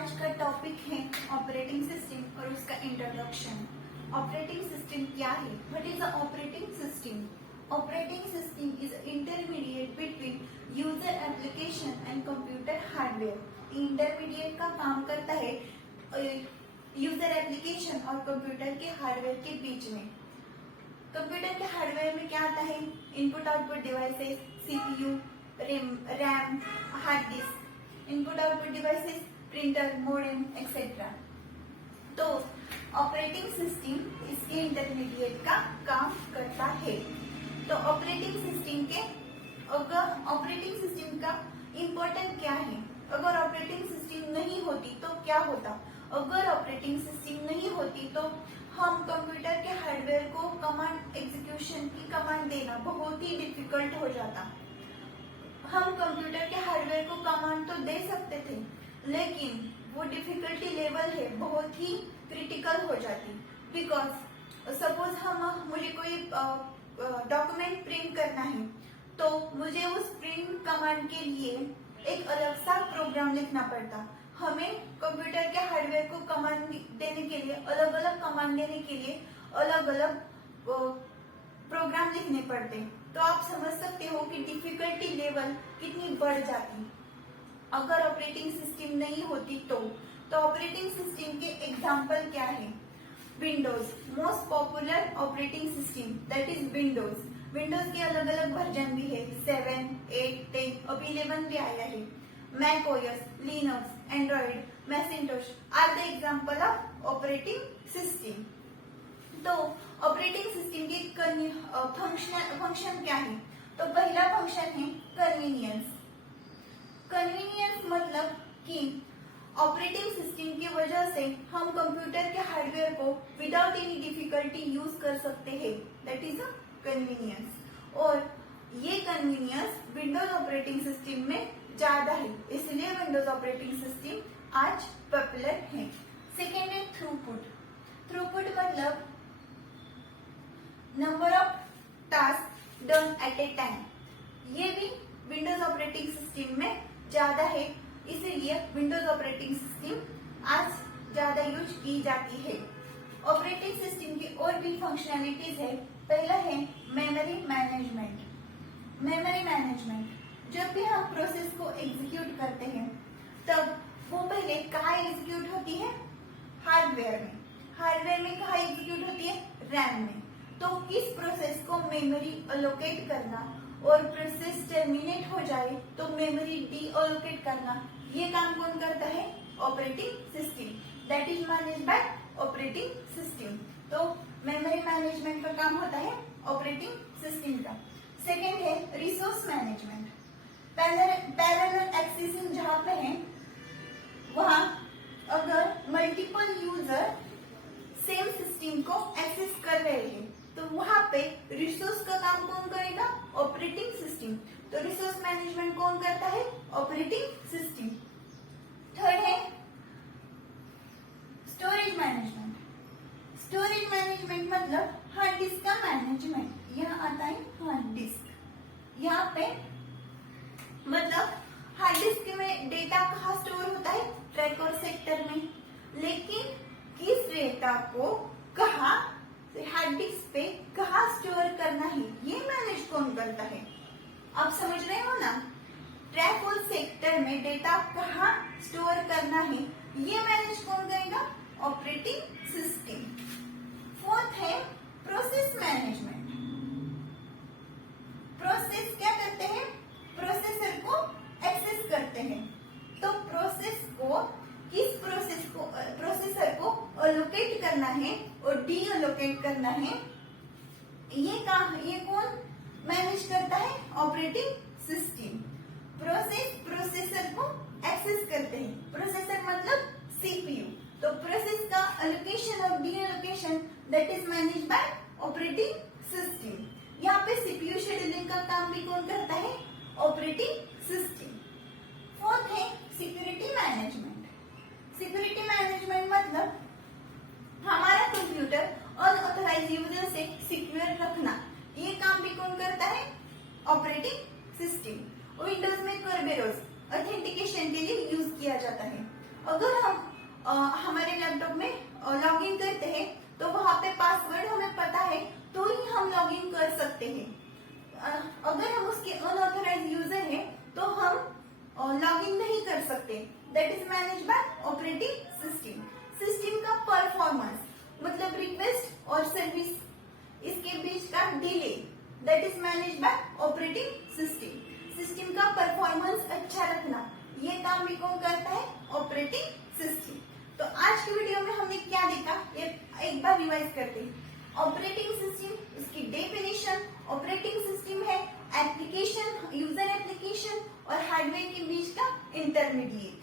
आज का टॉपिक है ऑपरेटिंग सिस्टम और उसका इंट्रोडक्शन। ऑपरेटिंग सिस्टम क्या है? What is the operating system? Operating system is intermediate between user application and computer hardware. Intermediate का काम करता है यूजर एप्लीकेशन और कंप्यूटर के हार्डवेयर के बीच में। कंप्यूटर के हार्डवेयर में क्या आता है? Input output devices, CPU, RAM, hard disk. Input output devices, printer, modem etcetera. तो ऑपरेटिंग सिस्टम इसके इंटरमीडिएट का काम करता है। तो ऑपरेटिंग सिस्टम का इम्पोर्टेंट क्या है? अगर ऑपरेटिंग सिस्टम नहीं होती तो क्या होता? अगर ऑपरेटिंग सिस्टम नहीं होती तो हम कंप्यूटर के हार्डवेयर को कमांड एग्जीक्यूशन की कमांड देना बहुत ही डिफिकल्ट हो जाता। हम कंप्यूटर के हार्डवेयर को कमांड तो दे सकते थे, लेकिन वो डिफिकल्टी लेवल है बहुत ही क्रिटिकल हो जाती। बिकॉज सपोज मुझे कोई डॉक्यूमेंट प्रिंट करना है, तो मुझे उस प्रिंट कमांड के लिए एक अलग सा प्रोग्राम लिखना पड़ता। हमें कंप्यूटर के हार्डवेयर को कमांड देने के लिए, अलग अलग कमांड देने के लिए अलग अलग प्रोग्राम लिखने पड़ते। तो आप समझ सकते हो कि डिफिकल्टी लेवल कितनी बढ़ जाती अगर ऑपरेटिंग सिस्टम नहीं होती तो ऑपरेटिंग सिस्टम के एग्जांपल क्या है? Windows, most popular operating system that is Windows. Windows के अलग अलग वर्जन भी है, 7, 8, 10, अब 11 भी आया है। Mac OS, Linux, Android, Macintosh are the example of operating system. तो ऑपरेटिंग सिस्टम के फंक्शन क्या है? तो पहला फंक्शन है कन्वीनियंस। कन्वीनियंस मतलब कि ऑपरेटिंग सिस्टम की वजह से हम कंप्यूटर के हार्डवेयर को विदाउट एनी डिफिकल्टी यूज कर सकते हैं, दैट इज अ कन्वीनियंस। और ये कन्वीनियंस विंडोज ऑपरेटिंग सिस्टम में ज्यादा है, इसलिए विंडोज ऑपरेटिंग सिस्टम आज पॉपुलर है। सेकेंड है थ्रूपुट। थ्रूपुट मतलब number of task done at A time. ये भी विंडोज ऑपरेटिंग सिस्टम में ज्यादा है, इसीलिए विंडोज ऑपरेटिंग सिस्टम आज ज्यादा यूज की जाती है। ऑपरेटिंग सिस्टम की और भी फंक्शनैलिटीज है। पहला है मेमोरी मैनेजमेंट। मेमोरी मैनेजमेंट, जब भी हम प्रोसेस को एग्जीक्यूट करते हैं तब वो पहले कहाँ एग्जीक्यूट होती है? हार्डवेयर में। हार्डवेयर में कहाँ एग्जीक्यूट होती है? रैम में। तो किस प्रोसेस को मेमोरी अलोकेट करना और प्रोसेस टर्मिनेट हो जाए तो मेमोरी डी अलोकेट करना, ये काम कौन करता है? Operating system, that is managed by operating system. तो मेमोरी मैनेजमेंट का काम होता है ऑपरेटिंग सिस्टम का। सेकेंड है रिसोर्स मैनेजमेंट। पैरेलल एक्सेसिंग जहां पे है, वहां अगर मल्टीपल यूजर सेम सिस्टम को एक्सेस कर रहे हैं तो वहां पे रिसोर्स का काम कौन करेगा? Operating system. तो रिसोर्स मैनेजमेंट कौन करता है? Operating system. थर्ड है स्टोरेज मैनेजमेंट। स्टोरेज मैनेजमेंट मतलब हार्ड डिस्क का मैनेजमेंट। यहाँ आता है हार्ड डिस्क। यहाँ पे मतलब हार्ड डिस्क में डेटा कहाँ स्टोर होता है? ट्रैक और सेक्टर में। लेकिन किस डेटा को कहाँ हार्ड डिस्क पे कहाँ स्टोर करना है, ये मैनेज कौन करता है? आप समझ रहे हो ना? ट्रैक और सेक्टर में डेटा कहाँ स्टोर करना है, ये मैनेज कौन करेगा? Operating system. फोर्थ है प्रोसेस मैनेजमेंट। प्रोसेस क्या करते हैं? प्रोसेसर को एक्सेस करते हैं। तो प्रोसेसर को अलोकेट करना है और डी अलोकेट करना है, ये कौन मैनेज करता है? Operating system. प्रोसेसर को एक्सेस करते हैं। प्रोसेसर मतलब सीपीयू। तो प्रोसेस का अलोकेशन और D allocation that is manage by operating system. यहाँ पे सीपीयू शेड्यूलिंग का काम भी कौन करता है? Operating system. फोर्थ है सिक्योरिटी मैनेजमेंट। सिक्योरिटी मैनेजमेंट मतलब हमारा कंप्यूटर अनऑथराइज्ड यूजर से सिक्योर रखना, ये काम भी कौन करता है? Operating system. विंडोज में कर्बेरोस ऑथेंटिकेशन के लिए यूज किया जाता है। अगर हम हमारे लैपटॉप में लॉग इन करते हैं तो वहां पे पासवर्ड हमें पता है तो ही हम लॉग इन कर सकते हैं। अगर हम उसके अनऑथराइज्ड यूजर हैं तो हम लॉग इन नहीं कर सकते। That is manage by operating system. System का परफॉर्मेंस मतलब रिक्वेस्ट और सर्विस इसके बीच का delay, that is manage by operating system. System का परफॉर्मेंस अच्छा रखना, ये काम भी कौन करता है? Operating system. तो आज की वीडियो में हमने क्या देखा, ये एक बार रिवाइज करते हैं। ऑपरेटिंग सिस्टम, उसकी डेफिनेशन, ऑपरेटिंग सिस्टम है एप्लीकेशन, यूजर एप्लीकेशन और हार्डवेयर के बीच का इंटरमीडिएट।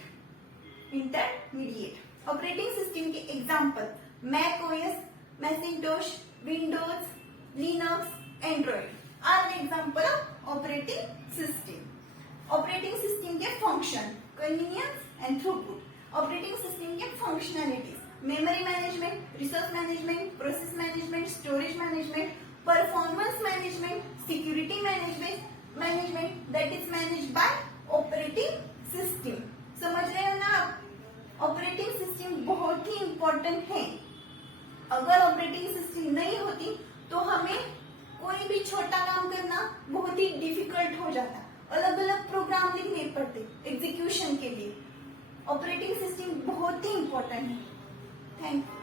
ऑपरेटिंग सिस्टम के example Mac OS, Macintosh, Windows, Linux, Android are example of operating system. Operating system के function, convenience and throughput. Operating system के functionalities, memory management, resource management, process management, storage management, performance management, security management that is managed by operating system. समझ रहे हो ना आप? Operating system बहुत ही important है। अगर ऑपरेटिंग सिस्टम नहीं होती तो हमें कोई भी छोटा काम करना बहुत ही डिफिकल्ट हो जाता, अलग अलग प्रोग्राम लिखने पड़ते एग्जीक्यूशन के लिए। ऑपरेटिंग सिस्टम बहुत ही इंपॉर्टेंट है। Thank you.